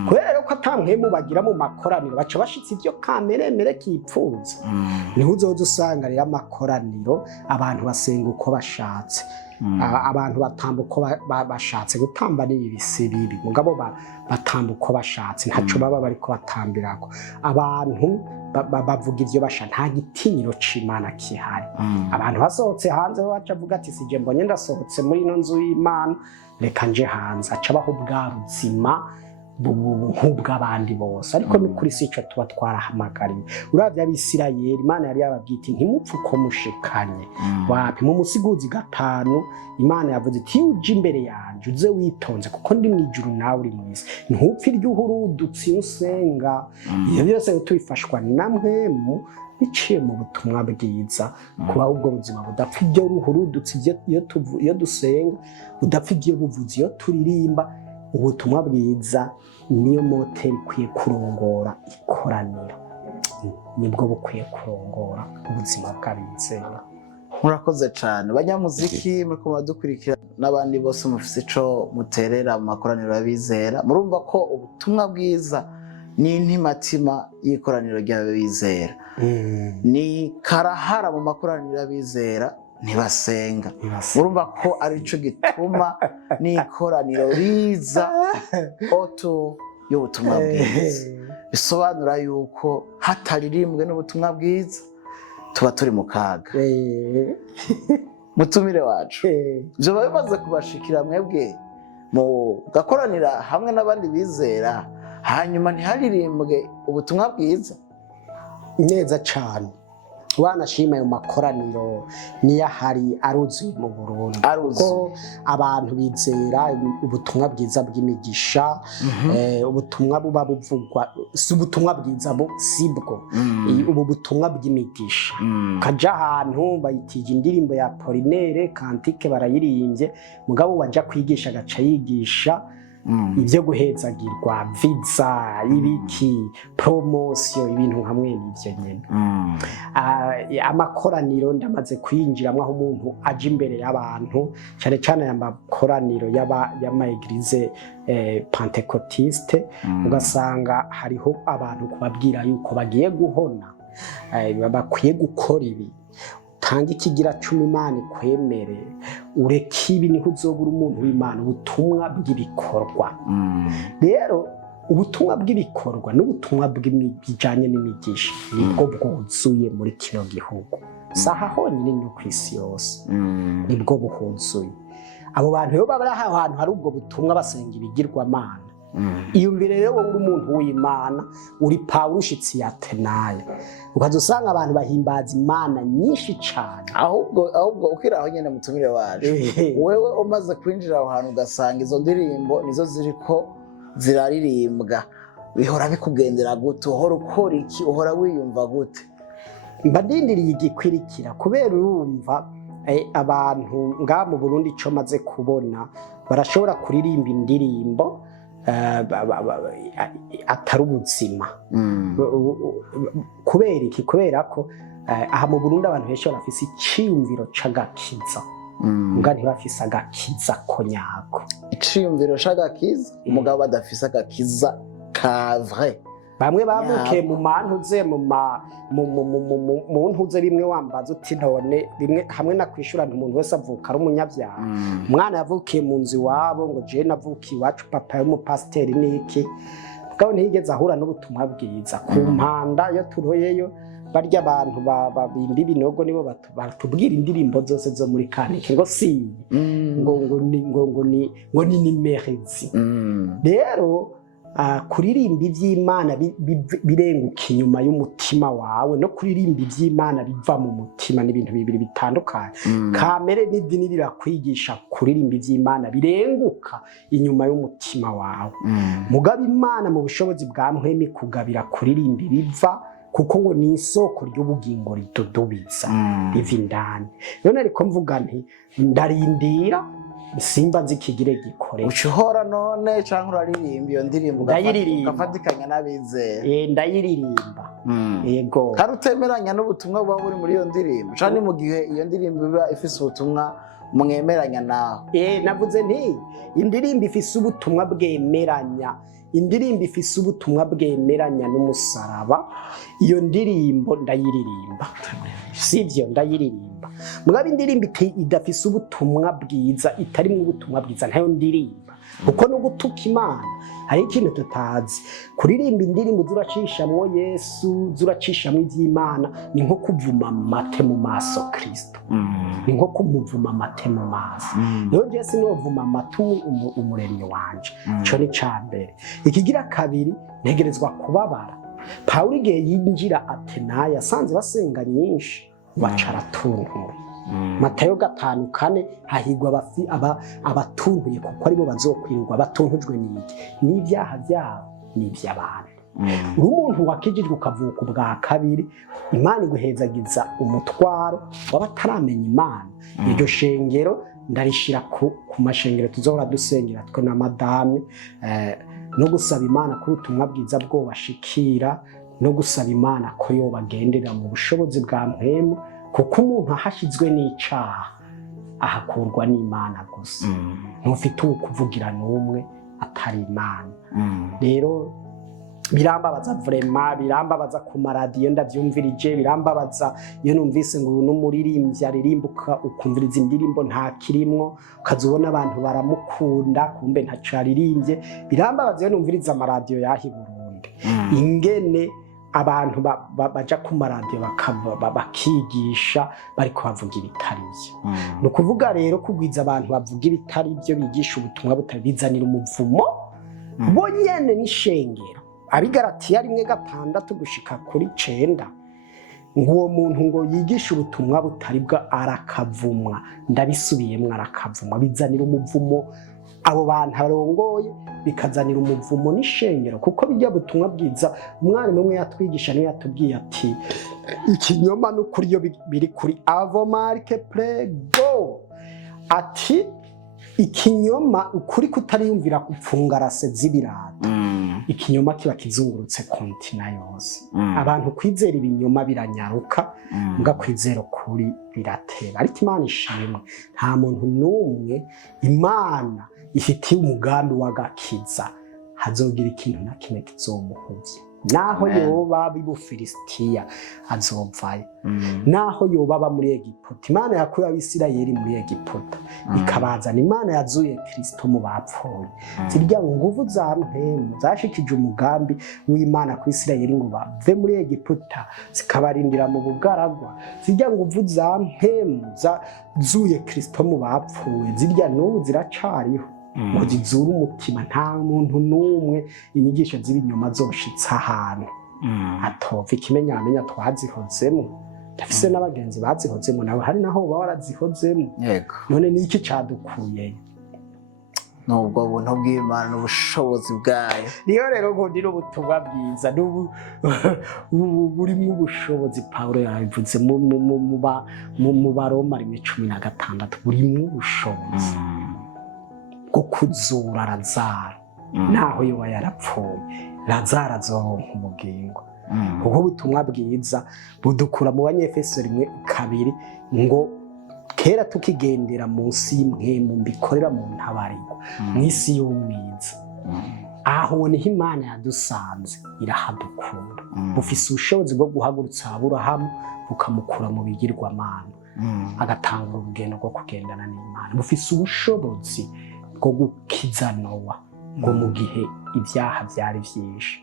Kubera rero ko ata mpwemu bagira mu makoraniro, baca bashitse ibyo kameremere kipfuza. Niho uzoza usanga rero amakoraniro abantu basenga uko bashatse, abantu batamba uko bashatse. Gutamba ni ibisi bibi, mugabo batamba uko bashatse, ntaco baba bariko batambirako. Abantu bavuga ivyo basha, nta gitinyiro c'Imana kihari. Abantu basohotse hanze baca avuga ati sije mbonye ndasohotse muri ino nzu y'Imana, reka nje hanze. Aca baho bwa buzima nk'ubw'abandi bose. Ariko ni kuri si ico tuba twarahamagariwe. Uravye Abisirayeli, Imana yari yababwita ntimupfe uko mushikanye. Wapi mu Musiguzi 5 Imana yavuze iti uje imbere yanje uze witonze, kuko ndi mwijuru nawe uri mwisi. Ntupfe iry'uhurudutsi usenga. Iyo byose tubifashwa na mpwemu biciye mu butumwa bwiza, kuba ubwo buzima budapfa ibyo ruhurudutsi, iyo dusenga budapfa ibyo buvuzi, iyo turirimba. Ubutumwa bwiza niyo moteri ikwiye kurongora ikoraniro, nibwo bukwiye kurongora ubuzima bw'abizera. Murakoze cyane banyamuziki, muri ko muradukurikira n'abandi bose mufise ico muterera mu makoraniro y'abizera. Murumva ko ubutumwa bwiza ni intimatima y'ikoraniro ry'abizera. Ni karahara mu makoraniro y'abizera, ntibasenga. Murumva ko arico gituma n'ikoraniro riza oto y'ubutumwa bwiza. Bisobanura yuko hataririmbwe n'ubutumwa bwiza tuba turi mu kaga. Mutumire wacu, vyoba bimaze kubashikira mwebwe mu gakoranira hamwe n'abandi bizera, hanyuma ntiharirimbwe ubutumwa bwiza? Neza cane. Wanashima ayo makoraniro niyo ahari aruzuye mu Burundi, kuko abantu bizera ubutumwa bwiza bw'imigisha. Ubutumwa buba buvugwa si ubutumwa bwiza sibwo, ubu butumwa bw'imigisha. Kaja ahantu bayitije indirimbo ya Apollinaire Kantike barayirimbye, mugabo waja kwigisha agaca yigisha ibyo guhezagirwa, visa, ibiki, promotion, ibintu hamwe n'ivyo nyene. Amakoraniro ndamaze kwinjiramwo aho umuntu aje imbere y'abantu, cyane cyane aya makoraniro y'ama-eglise pentecotiste, ugasanga hariho abantu kubabwira yuko bagiye guhona, bakwiye gukora ibi, tanga ikigira 10 Imana ikwemere, ureke ibi niho uzobura umuntu w'Imana. Ubutumwa bw'ibikorwa rero, ubutumwa bw'ibikorwa n'ubutumwa bw'ibijanye n'imigisha nibwo bwuzuye muri kino gihugu. Saha honyine no kwisi yose nibwo buhuzuye. Abo bantu rero baba aho hantu hari ubwo butumwa basenga ibigirwamana. Iyo mbere rero wowe uri umuntu w'Imana, uri Pawulo ushitsi ya Atenayi, ukazusanga abantu bahimbaza Imana nyinshi cyane. Ahubwo ukiraho nyene mutumire wacu, wewe umaze kwinjira aho hantu ugasanga izo ndirimbo nizo ziriko ziraririmbwa, bihora bikugendera gute? Uhora ukora iki? Uhora wiyumva gute? Mbadindiriye igikwirikira, kubera urumva abantu nga mu Burundi ico maze kubona, barashobora kuririmba indirimbo atari ubuzima. Kubera iki? Kubera ko aha mu Burundi abantu benshi barafise iciyumviro c'agakiza, muga ntibafise agakiza ko nyako. Iciyumviro c'agakiza, umugabo badafise agakiza ka vrai. bamwe bavukiye mu mantuze mu ntuze bimwe wambaza uti none bimwe hamwe na kwishurana umuntu wese avuka ari umunyabyaha umwana yavukiye mu nzu iwabo ngo jewe navukiye iwacu papa y'umupasiteri niki mugabo ntiyigeze ahura n'ubutumwa bwiza ku mpanda iyo turoyeyo barya abantu babimba ibinogo nibo batubwira indirimbo zose zo muri kanike ngo si ngo ni nimerezi rero kuririmba iby'Imana birenguka inyuma y'umutima wawe no kuririmba iby'Imana biva mu mutima n'ibintu bibiri bitandukanye kamere n'idini rirakwigisha kuririmba iby'Imana birenguka inyuma y'umutima wawe mugabo Imana mu bushobozi bwa mpwemi kugabira kuririmba ibiva kuko ngo ni isoko ry'ubugingo ridodobiza riva indani none ariko mvuga nti ndarindira simba nzikigire gikore ucuhora none canke uraririmba iyo ndirimbo ugafatikanya n'abizera ndayiririmba yego kandi utemeranya n'ubutumwa buba buri muri iyo ndirimbo canke mu gihe iyo ndirimbo iba ifise ubutumwa mwemeranya nawe navuze nti indirimbo ifise ubutumwa bwemeranya indirimbo ifise ubutumwa bwemeranya n'umusaraba iyo ndirimbo ndayiririmba sivyo ndayiririmba mugabo indirimbo idafise ubutumwa bwiza itarimwo ubutumwa bwiza ntayo ndirimba kuko no gutuka Imana hari ikintu tutazi kuririmba indirimbo zuracishamwo Yesu zuracishamwo ivy'Imana ni nko kuvuma amate mu maso Kristo ni nko kumuvuma amate mu maso rero je sinovuma amate umuremyi wanje ico ni cambere ikigira kabiri ntegerezwa kubabara Pawulo igihe yinjira Atenayi yasanze basenga nyinshi bacaratuntuye Matayo 5:4 hahigwa abatuntuye kuko aribo bazokwirirwa batuntujwe n'iki n'ibyaha byabo n'iby'abantu uri umuntu wakijijwe ukavuka ubwa kabiri Imana iguhezagiza umutwaro w'abataramenya Imana iryo shengero ndarishira ku mashengero tuzohora dusengera twe na madame no gusaba Imana ko ubutumwa bwiza bwo bashikira no gusaba Imana ko yobagendera mu bushobozi bwa mpwemu kuko umuntu ahashizwe n'icaha ahakurwa n'Imana gusa ntufite ukuvugira n'umwe atari Imana rero birambabaza vraiment birambabaza ku maradiyo ndavyumvirije birambabaza iyo numvise ngo uno muririmbyi aririmbuka ukumviriza indirimbo nta kirimwo ukazubona abantu baramukunda kumbe ntacaririmbye birambabaza iyo numviriza amaradiyo yahi Burundi ingene abantu baja ku maradiyo bakigisha bariko bavuga ibitari byo ni ukuvuga rero kugwiza abantu bavuga ibitari byo bigisha ubutumwa butari bizanira umuvumo bo nyene n'ishengero abigaratiya 1:6 gushika kuri 9 ngo uwo muntu ngo yigisha ubutumwa butari bwa arakavumwa ndabisubiyemwe arakavumwa bizanira umuvumo abo bantu arongoye bikazanira umuvumo n'ishengero kuko bijya butumwa bwiza umwarimu umwe yatwigisha niyo yatubwiye ati ikinyoma n'ukuri iyo biri kuri avo marke prego ati ikinyoma ukuri kutariyumvira gupfunga rase z'ibirata ikinyoma kiba kizungurutse kontina yose abantu kwizera ibinyoma biranyaruka mbwa kwizera kuri biratera ariko Imana ishimwe nta muntu n'umwe Imana ifitiye umugambi w'agakiza hazogira ikintu na kimwe kizomuhuvya naho yoba b'Ubufilisitiya azovayo naho yoba muri Egiputa Imana yakuye Abisirayeli muri Egiputa ikabazana Imana yazuye Kristo mu bapfuye zirya nguvu za mpemu zashikije umugambi w'Imana ku Isirayeli ngo bave muri Egiputa zikabarindira mu bugaragwa zirya nguvu za mpemu zazuye Kristo mu bapfuye zirya n'ubu ziracariho ngo zizura umutima nta muntu n'umwe inyigisho z'ibinyoma zoshitsa ahantu atova ikimenyamenya twazihozemo dafise n'abagenzi bazihozemo nawe hari naho uba warazihozemo none niki cadukuye nubwo buntu bw'Imana n'ubushobozi bwayo niyo rero ngo ndiro ubutumwa bwiza burimo ubushobozi Pawulo yabivuze mu Baroma 16 burimo ubushobozi bwo kuzura Lazaro naho yoba yarapfuye Lazaro azoronka ubugingo kuko ubutumwa bwiza budukura mu Banyefeso 1:2 ngo kera tukigendera munsi y'imwemu mbikorera mu ntabariko mw'isi y'umwiza aho niho Imana yadusanze irahadukunda. Bufise ubushobozi bwo guhagurutsa Aburahamu bukamukura mu bigirwamana agatanga urugendo rwo kugendana n'Imana. Bufise ubushobozi bwo gukiza Nowa ngo mu gihe ibyaha byari byinshi.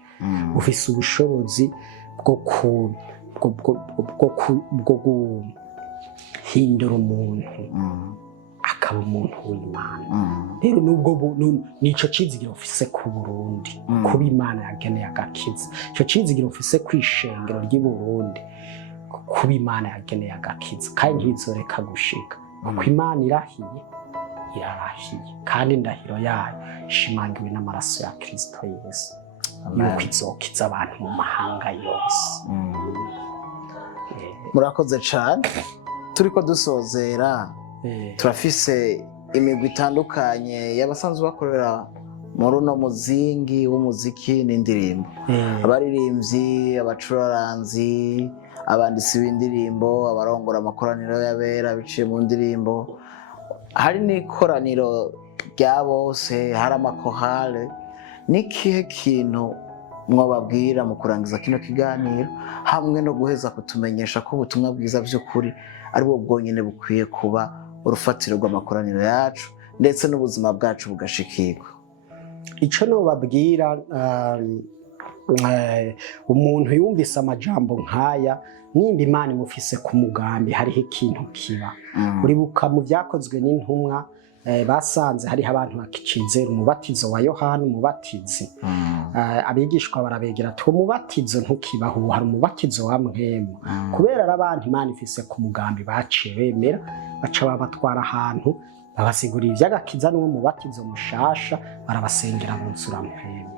Bufise ubushobozi bwo guhindura umuntu akaba umuntu w'Imana. Rero nubwo nico cizigiro ufise ku Burundi kuba Imana yageneye agakiza, ico cizigiro ufise kwishengero ry'i Burundi kuba Imana yageneye agakiza, kandi ntibizoreka gushika kuko Imana irahiye kandi indahiro yayo ishimangiwe n'amaraso ya Kristo Yesu yuko izokiza abantu mu mahanga yose. Murakoze cane. Turiko dusozera turafise imigwi itandukanye y'abasanzwe bakorera muri uno muzingi w'umuziki n'indirimbo, abaririmbyi, abacuraranzi, abanditsi b'indirimbo, abarongora amakoraniro y'abera biciye mu ndirimbo. Hari n'ikoraniro rya bose, hari amakorale. Nikihe kintu mwababwira mu kurangiza kino kiganiro hamwe no guheza kutumenyesha ko ubutumwa bwiza by'ukuri ari bwo bwonyene bukwiye kuba urufatiro rw'amakoraniro yacu ndetse n'ubuzima bwacu bugashikirwa? Ico no babwira umuntu yumvise amajambo nkaya, nimba Imana imufise ku mugambi hariho ikintu kiba. Uribuka mu byakozwe n'intumwa basanze hariho abantu bakicizera umubatizo wa Yohana umubatizi. Abigishwa barabegera ati umubatizo ntukibaho, hari umubatizo wa Mpwemu. Kubera ari abantu Imana ifise ku mugambi baciye bemera, baca babatwara ahantu babasigurira ivy'agakiza n'uwo mubatizo mushasha, barabasengera buzura Mpwemu.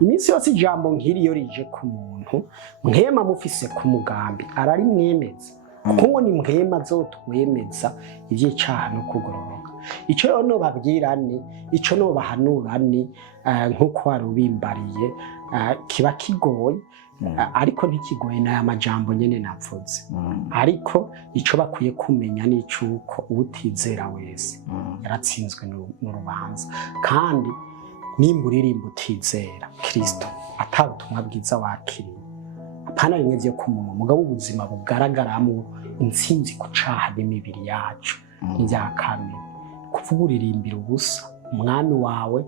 Iminsi yose ijambo nk'iri iyo rije ku muntu, Mpwemu amufise ku mugambi ararimwemeza, kuko ni Mpwemu azotwemeza ivy'icaha no kugororoka. Ico rero nobabwira ni, ico nobahanura ni nk'uko wari ubimbariye, kiba kigoye ariko ntikigoye n'aya majambo nyene navuze. Ariko ico bakwiye kumenya ni icuko utizera wese yaratsinzwe n'urubanza, kandi nimba uririmba utizera Kristo atabutumwa bwiza wakiriye, apana bimwe vyo kumunwa, mugabo ubuzima bugaragaramwo intsinzi ku caha n'imibiri yacu n'ivya kamere. Kuvuga uririmbira ubusa, umwami wawe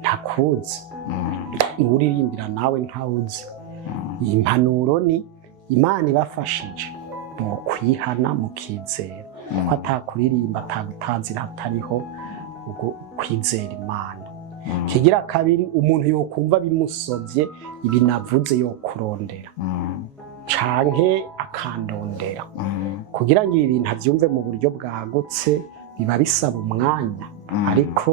ntakuzi, uririmbira nawe ntawuzi. Impanuro ni Imana ibafashije mu kwihana mukizera, ko atakuririmba atagutanzira hatariho ubwo kwizera Imana. Kigira kabiri, umuntu yokumva bimusovye ibi navuze yokurondera canke akandondera. Kugira ngo ibi bintu avyumve mu buryo bwagutse biba bisaba umwanya, ariko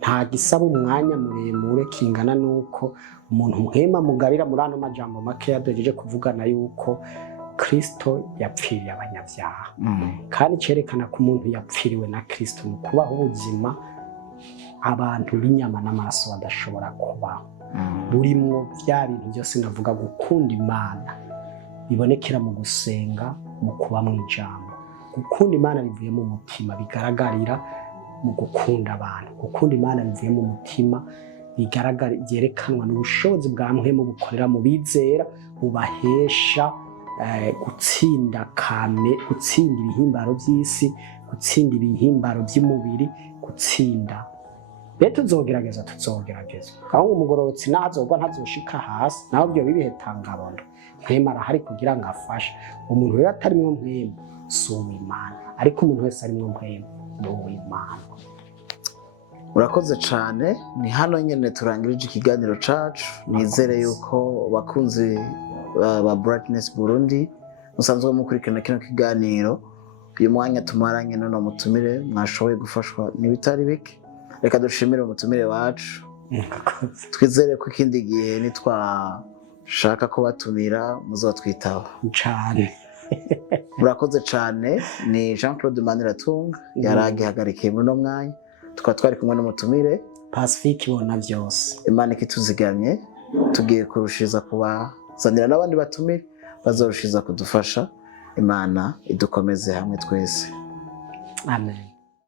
nta gisaba umwanya muremure kingana nuko umuntu Mpwemu mugabira muri ano majambo make yadojeje kuvugana yuko Kristo yapfiriye abanyabyaha. Kandi cerekana ko umuntu yapfiriwe na Kristo mu kubaho ubuzima abantu b'inyama n'amaraso badashobora kubaho, burimwo vya bintu byose navuga, gukunda Imana bibonekera mu gusenga, mu kuba mw'ijambo. Gukunda Imana bivuye mu mutima, bigaragarira mu gukunda abantu. Gukunda Imana bivuye mu mutima, bigaragara byerekanwa n'ubushobozi bwa Mpwemu bukorera mu bizera, bubahesha gutsinda ibihimbaro by'isi, gutsinda ibihimbaro by'umubiri, gutsinda. Rero tuzogerageza. Aho umugororotsi nazogwa ntazoshika hasi, naho byo bibihetangabondo. Mpwemu arahari kugira ngo afashe. Umuntu rero atarimwo Mpwemu si uw'Imana, ariko umuntu wese arimwo Mpwemu ni uw'Imana. Murakoze cane. Ni hano nyene turangirije ikiganiro cacu. Nizere yuko bakunzi ba Brightness Burundi musanzwe mukurikirana kino kiganiro, uyu mwanya tumaranye none mutumire mwashoboye gufashwa n'ibitari bike. Reka dushimire umutumire wacu, twizere ko ikindi gihe nitwashaka ko batumira muzotwitaba cane. Murakoze cane. Ni Jean Claude Maniratunga yaragihagarikiye muri no mwanya, tukaba twari kumwe n'umutumire Pacifique Bona byose. Imana ikituzigamye, tugiye kurushiza kubazanira n'abandi batumire bazorushiza kudufasha. Imana idukomeze hamwe twese. Amen.